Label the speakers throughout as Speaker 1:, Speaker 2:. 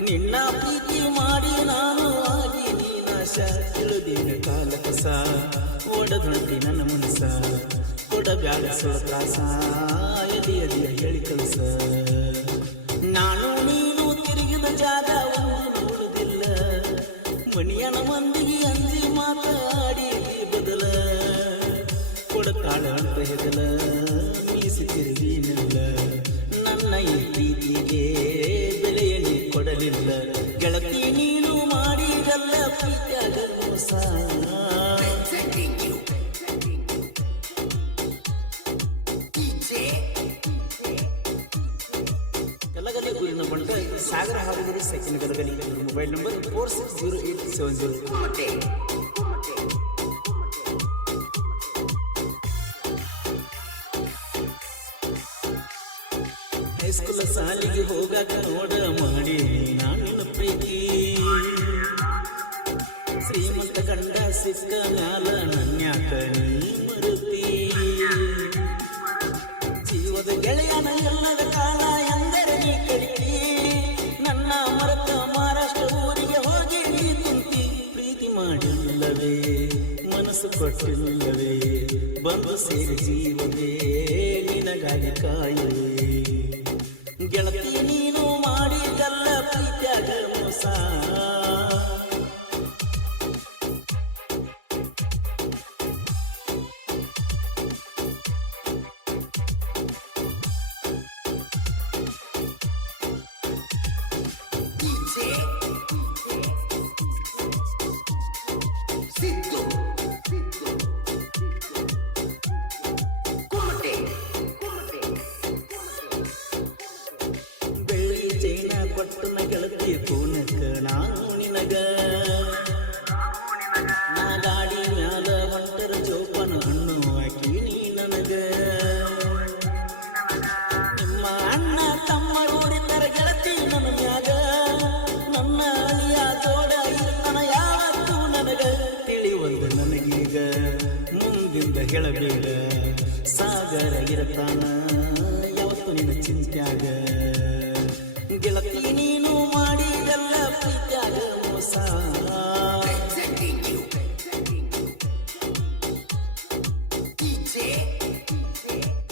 Speaker 1: ನಿನ್ನ ಪ್ರೀತಿ ಮಾಡಿ ನಾನು ಆಗಿ ನೀನಾಶ ತಿಳಿದಿನ ಕಾಲ ಕಸ ಓಡದೊಂಟಿ ನನ್ನ ಮನಸ ಕೊಡಬ್ಯಾಡ ಬ್ಯಾಡ ಎದಿ ಎದಿಯ ಹೇಳಿ ಕಲಸ. ನಾನು ನೀನು ತಿರುಗಿದ ಜಾಗ ಒಂದು ಉಳಿದಿಲ್ಲ ಮಣಿಯನ ಮಂದಿಗೆ ಅಂದಿ ಮಾತಾಡಿ ಬದಲ. ಕೊಡತಾಳ ಅಂತ ಹೆದಲ. Galagali mobile number four six zero eight seven zero
Speaker 2: ಹೈಸ್ಕೂಲ
Speaker 1: high school ಸಾಲಿಗೆ ಹೋಗಾಕ ನೋಡ ಮಾಡಿ ನಾನು ಪ್ರೀತಿ ಶ್ರೀಮಂತ ಗಂಡ ಸಿಕ್ಕ ಮ್ಯಾಲ ನನ್ಯಾಕ ನೀ ಮಾಡಿಲ್ಲವೇ ಮನಸ್ಸು ಕೊಟ್ಟಿಲ್ಲವೇ ಬಂದು ಸೇರಿ ಜೀವವೇ ನಿನಗಾಗಿ ಕಾಯುವೆ. ಸಾಗರ ಇರತಾನ ಯಾವತ್ತು ನಿನ್ನ ಚಿಂತ್ಯಾಗ. ಗೆಳತಿ ನೀನು ಮಾಡಿದೆಲ್ಲ ಪ್ರೀತ್ಯಾಗ ಮೋಸ.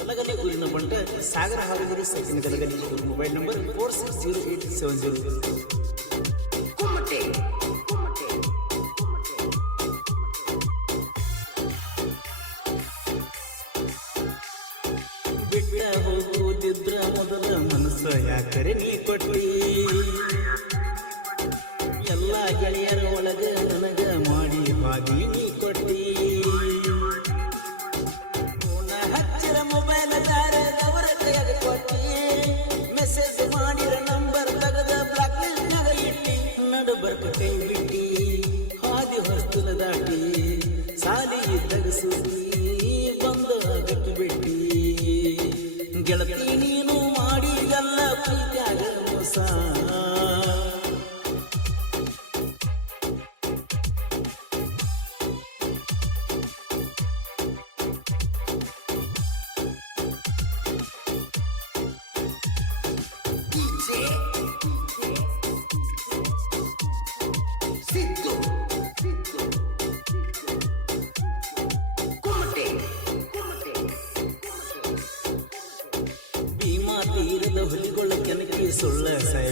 Speaker 1: ಗಲಗಲಿ ಊರಿನ ಬಂಟ Sagar Harugeri second Galagali mobile number four six zero eight seven zero ಹೋಗುವುದಿದ್ರ ಮೊದಲ ಮನಸ್ಸು ಯಾಕರೆ ನೀ ಕೊಟ್ಟಿ?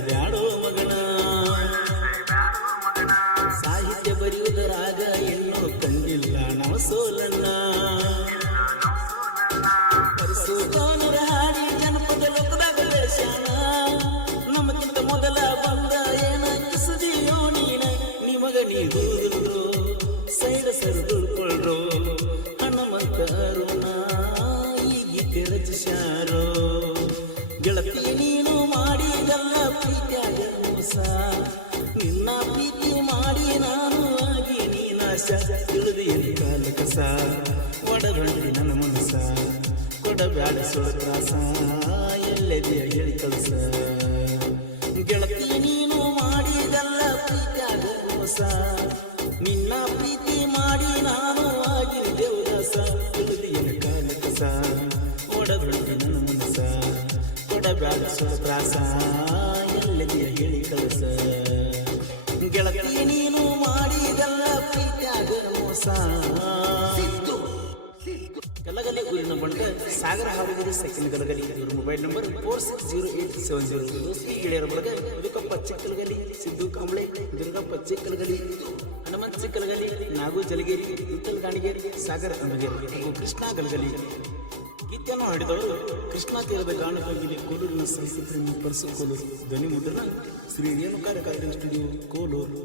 Speaker 1: ಬೇಡ ಕೊಡಬ್ಯಾಡ ಸುಳ ತ್ರಾಸ ಎಲ್ಲೆದೆಯ ಹೇಳಿ ಕಳಸ ಗೆಳತಿ ನೀನು ಮಾಡಿದಲ್ಲ ಪ್ರೀತಿಯಾಗ ಹೊಸ ನಿನ್ನ ಪ್ರೀತಿ ಮಾಡಿ ನಾನು ಆಗಿ ದೇವದಾಸ ತಿಳಿದು ಎಲ್ಲಿ ಕಾಲ ಕಸ ಒಡಗಂಟಿ ನನ್ನ ಮನಸ ಕೊಡಬ್ಯಾಡ ಸುಳ ತ್ರಾಸ ಎಲ್ಲ ಎಲ್ಲೆದೆಯ ಹೇಳಿ ಕಳಸ ಸಾಗರ ಹಾವೇರಿ ಸೆಕೆಂಡ್ ಗಲಗಲಿ ಇವರ mobile number four six zero eight seven zero ದೋಸ್ತಿ ಗೆಳೆಯರ ಬಳಗ ಇದಕ್ಕಪ್ಪ ಚಿಕ್ಕಲಗಲಿ ಸಿದ್ದು ಕಂಬಳೆ ದುರ್ಗಪ್ಪ ಚಿಕ್ಕಲಗಲಿ ಹನುಮಂತ ಚಿಕ್ಕಲಗಲಿ ನಾಗು ಜಲಗೇರಿ ವಿಠಲ್ ಗಾಣಿಗೇರಿ ಸಾಗರ ಅಂಬಗೇರಿ ಹಾಗೂ ಕೃಷ್ಣ ಗಲಗಲಿ ಗೀತೆಯನ್ನು ಹಾಡಿದವರು ಕೃಷ್ಣ ತೀರದ ಗಾನಕೋಗಿಲಿ ಕೋಲೂರಿನ ಸಂಸ್ಕೃತಿಯನ್ನು ಪರಿಸಿಕೊಳ್ಳಲು ಧ್ವನಿ ಮುದ್ರಣ ಶ್ರೀ ರೇಣುಕಾರ ಕಾರ್ಯಕ್ರಮ ಸ್ಟುಡಿಯೋ ಕೋಲೂರು